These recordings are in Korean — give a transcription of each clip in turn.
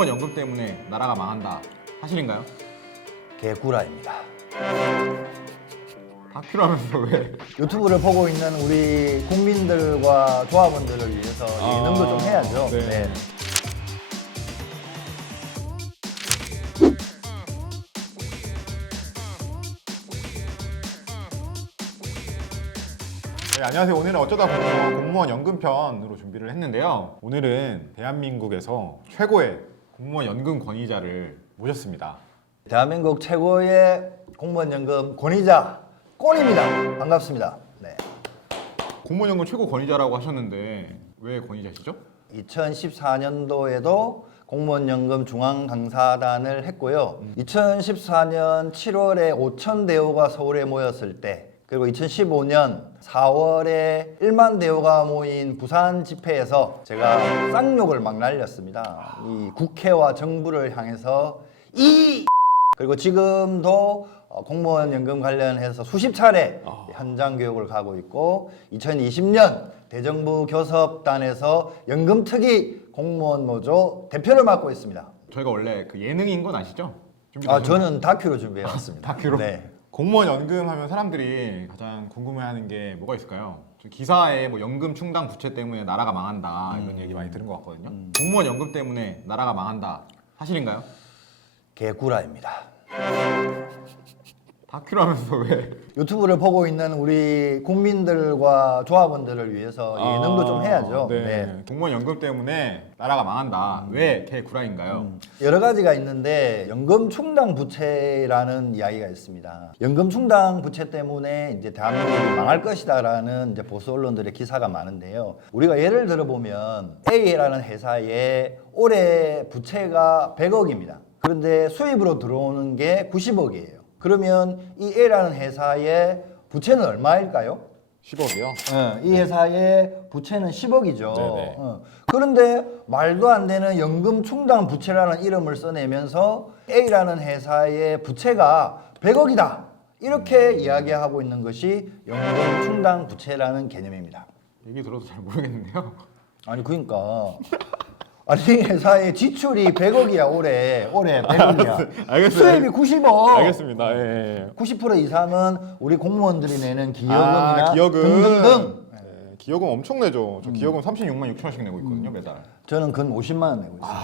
공무원 연금 때문에 나라가 망한다. 사실인가요? 개구라입니다. 다큐라면서 왜? 유튜브를 보고 있는 우리 국민들과 조합원들을 위해서 예능도 좀 해야죠. 네. 네. 네, 안녕하세요. 오늘은 어쩌다 보면 공무원 연금편으로 준비를 했는데요. 오늘은 대한민국에서 최고의 공무원 연금 권위자를 모셨습니다. 대한민국 최고의 공무원 연금 권위자 꼰입니다. 반갑습니다. 네. 공무원 연금 최고 권위자라고 하셨는데 왜 권위자시죠? 2014년도에도 공무원 연금 중앙 강사단을 했고요. 2014년 7월에 5천 대호가 서울에 모였을 때, 그리고 2015년 4월에 1만 대호가 모인 부산 집회에서 제가 쌍욕을 막 날렸습니다. 이 국회와 정부를 향해서 그리고 지금도 공무원 연금 관련해서 수십 차례 현장 교육을 가고 있고, 2020년 대정부 교섭단에서 연금특위 공무원 노조 대표를 맡고 있습니다. 저희가 원래 그 예능인 건 아시죠? 저는 다큐로 준비해 왔습니다. 다큐로? 네. 공무원 연금 하면 사람들이 가장 궁금해하는 게 뭐가 있을까요? 저 기사에 뭐 연금 충당 부채 때문에 나라가 망한다 이런 얘기 많이 들은 것 같거든요. 공무원 연금 때문에 나라가 망한다. 사실인가요? 개구라입니다. 다큐라면서 왜? 유튜브를 보고 있는 우리 국민들과 조합원들을 위해서 예능도 좀 해야죠. 네. 네. 공무원 연금 때문에 나라가 망한다. 왜 개구라인가요? 여러 가지가 있는데 연금 충당 부채라는 이야기가 있습니다. 연금 충당 부채 때문에 이제 대한민국이 망할 것이다라는 이제 보수 언론들의 기사가 많은데요. 우리가 예를 들어 보면 A라는 회사에 올해 부채가 100억입니다. 그런데 수입으로 들어오는 게 90억이에요. 그러면 이 A라는 회사의 부채는 얼마일까요? 10억이요? 이 회사의 부채는 10억이죠. 네네. 그런데 말도 안 되는 연금 충당 부채라는 이름을 써내면서 A라는 회사의 부채가 100억이다. 이렇게 이야기하고 있는 것이 연금 충당 부채라는 개념입니다. 얘기 들어도 잘 모르겠는데요. 아니 그러니까 아니 회사의 지출이 100억이야 올해 100억이야. 알겠어요. 수입이 90억. 알겠습니다. 예. 90% 이상은 우리 공무원들이 내는 기여금이나 기여금. 등등등. 네, 기여금 엄청 내죠. 저 기여금 36만 6천 원씩 내고 있거든요, 매달. 저는 근 50만 원 내고 있습니다.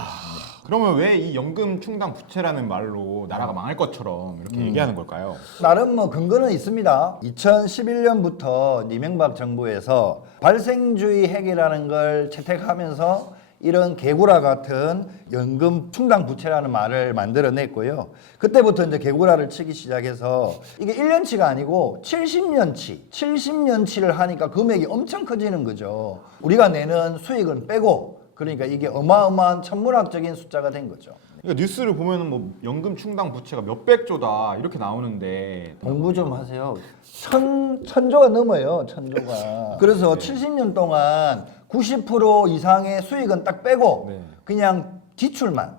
그러면 왜 이 연금 충당 부채라는 말로 나라가 망할 것처럼 이렇게 얘기하는 걸까요? 나름 뭐 근거는 있습니다. 2011년부터 이명박 정부에서 발생주의 핵이라는 걸 채택하면서 이런 개구라 같은 연금 충당 부채라는 말을 만들어냈고요. 그때부터 이제 개구라를 치기 시작해서 이게 1년치가 아니고 70년치를 하니까 금액이 엄청 커지는 거죠. 우리가 내는 수익은 빼고, 그러니까 이게 어마어마한 천문학적인 숫자가 된 거죠. 그러니까 뉴스를 보면은 뭐 연금 충당 부채가 몇백조다 이렇게 나오는데 공부 좀 하세요. 천조가 넘어요, 천조가. 그래서 70년 동안 90% 이상의 수익은 딱 빼고 네. 그냥 지출만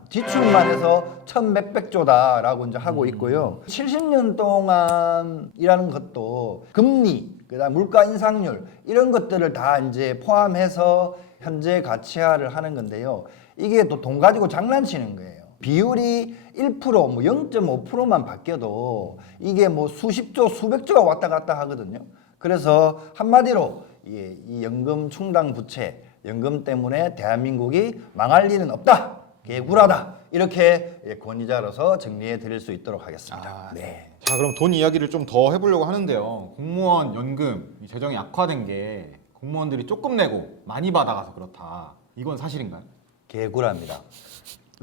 해서 천 몇백조다라고 이제 하고 있고요. 70년 동안이라는 것도 금리, 그다음 물가 인상률 이런 것들을 다 이제 포함해서 현재 가치화를 하는 건데요. 이게 또 돈 가지고 장난치는 거예요. 비율이 1%, 뭐 0.5%만 바뀌어도 이게 뭐 수십조, 수백조가 왔다 갔다 하거든요. 그래서 한마디로 이 연금 충당 부채, 연금 때문에 대한민국이 망할 일은 없다. 개구라다. 이렇게 권위자로서 정리해 드릴 수 있도록 하겠습니다. 네. 자, 그럼 돈 이야기를 좀 더 해보려고 하는데요. 공무원 연금 이 재정이 악화된 게 공무원들이 조금 내고 많이 받아가서 그렇다. 이건 사실인가요? 개구라입니다.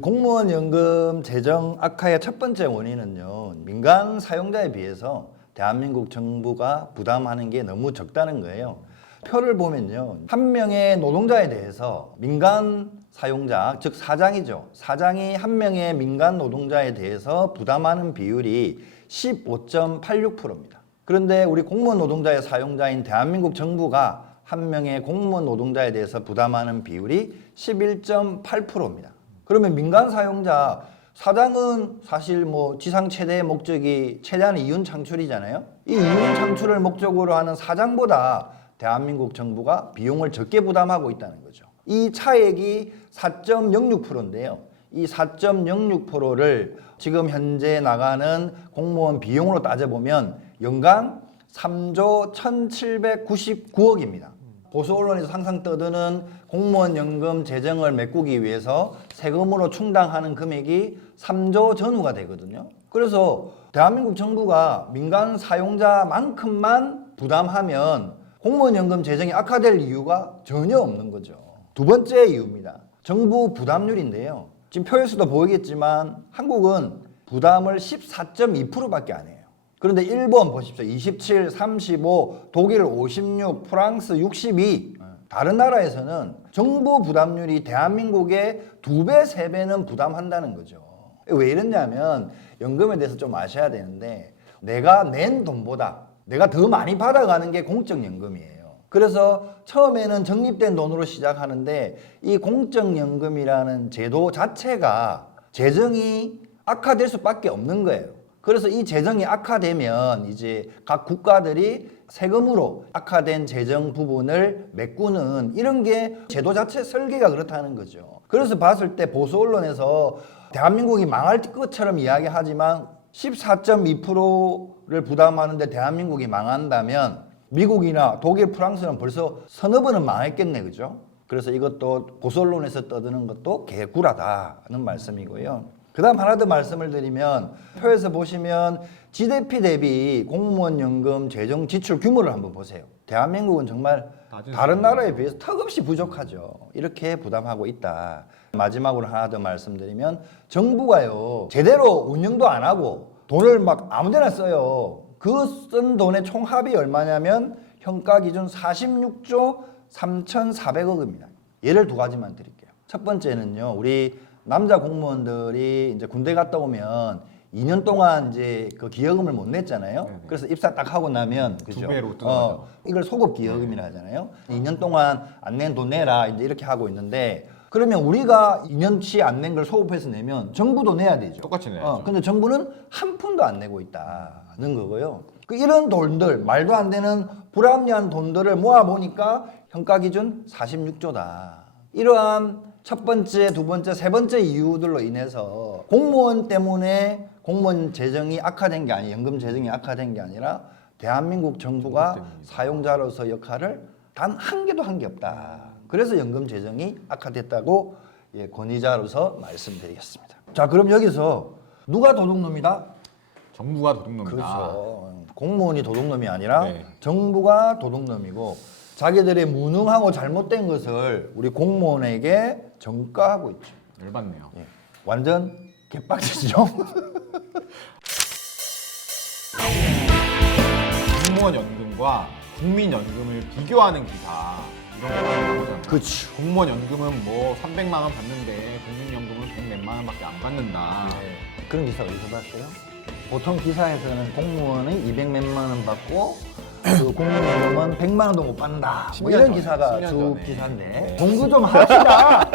공무원 연금 재정 악화의 첫 번째 원인은요, 민간 사용자에 비해서 대한민국 정부가 부담하는 게 너무 적다는 거예요. 표를 보면요, 한 명의 노동자에 대해서 민간 사용자, 즉 사장이죠. 사장이 한 명의 민간 노동자에 대해서 부담하는 비율이 15.86%입니다. 그런데 우리 공무원 노동자의 사용자인 대한민국 정부가 한 명의 공무원 노동자에 대해서 부담하는 비율이 11.8%입니다. 그러면 민간 사용자, 사장은 사실 뭐 지상 최대의 목적이 최대한 이윤 창출이잖아요. 이 이윤 창출을 목적으로 하는 사장보다 대한민국 정부가 비용을 적게 부담하고 있다는 거죠. 이 차액이 4.06%인데요. 이 4.06%를 지금 현재 나가는 공무원 비용으로 따져보면 연간 3조 1,799억입니다. 보수 언론에서 항상 떠드는 공무원 연금 재정을 메꾸기 위해서 세금으로 충당하는 금액이 3조 전후가 되거든요. 그래서 대한민국 정부가 민간 사용자만큼만 부담하면 공무원 연금 재정이 악화될 이유가 전혀 없는 거죠. 두 번째 이유입니다. 정부 부담률인데요. 지금 표에서도 보이겠지만 한국은 부담을 14.2%밖에 안 해요. 그런데 일본 보십시오. 27, 35, 독일 56, 프랑스 62. 다른 나라에서는 정부 부담률이 대한민국의 2배, 3배는 부담한다는 거죠. 왜 이러냐면 연금에 대해서 좀 아셔야 되는데 내가 낸 돈보다 내가 더 많이 받아가는 게 공적연금이에요. 그래서 처음에는 적립된 돈으로 시작하는데 이 공적연금이라는 제도 자체가 재정이 악화될 수밖에 없는 거예요. 그래서 이 재정이 악화되면 이제 각 국가들이 세금으로 악화된 재정 부분을 메꾸는 이런 게 제도 자체 설계가 그렇다는 거죠. 그래서 봤을 때 보수 언론에서 대한민국이 망할 것처럼 이야기하지만 14.2%를 부담하는데 대한민국이 망한다면 미국이나 독일, 프랑스는 벌써 서너 번은 망했겠네, 그죠? 그래서 이것도 보수 언론에서 떠드는 것도 개구라다는 말씀이고요. 그 다음 하나 더 말씀을 드리면 표에서 보시면 GDP 대비 공무원 연금 재정 지출 규모를 한번 보세요. 대한민국은 정말 다른 나라에 비해서 턱없이 부족하죠. 이렇게 부담하고 있다. 마지막으로 하나 더 말씀드리면 정부가요 제대로 운영도 안 하고 돈을 막 아무데나 써요. 그 쓴 돈의 총합이 얼마냐면 현가 기준 46조 3,400억입니다. 예를 두 가지만 드릴게요. 첫 번째는요, 우리 남자 공무원들이 이제 군대 갔다 오면 2년 동안 이제 그 기여금을 못 냈잖아요. 네네. 그래서 입사 딱 하고 나면 그죠? 두 배로 들어가죠. 이걸 소급 기여금이라 하잖아요. 2년 동안 안 낸 돈 내라 이제 이렇게 하고 있는데 그러면 우리가 2년치 안 낸 걸 소급해서 내면 정부도 내야 되죠. 똑같이 내야죠. 근데 정부는 한 푼도 안 내고 있다는 거고요. 이런 돈들, 말도 안 되는 불합리한 돈들을 모아보니까 현가 기준 46조다. 이러한 첫 번째, 두 번째, 세 번째 이유들로 인해서 공무원 때문에 공무원 재정이 악화된 게 아니, 연금 재정이 악화된 게 아니라 대한민국 정부가 사용자로서 역할을 단 한 개도 한 게 없다. 그래서 연금 재정이 악화됐다고 권위자로서 말씀드리겠습니다. 자, 그럼 여기서 누가 도둑놈이다? 정부가 도둑놈이다. 그렇죠. 공무원이 도둑놈이 아니라 네. 정부가 도둑놈이고 자기들의 무능하고 잘못된 것을 우리 공무원에게 전가하고 있죠. 열받네요. 예. 완전 개빡치죠. 공무원 연금과 국민연금을 비교하는 기사 이런 거 많이 나오잖아요. 그렇죠. 공무원 연금은 뭐 300만 원 받는데 국민연금은 100몇만 원밖에 안 받는다. 그런 기사 어디서 봤어요? 보통 기사에서는 공무원은 200몇만 원 받고 그 공무원은 100만 원도 못 받는다. 뭐 이런 전에, 기사가 10년 쭉 전에. 기사인데 네. 공부 좀 하시라.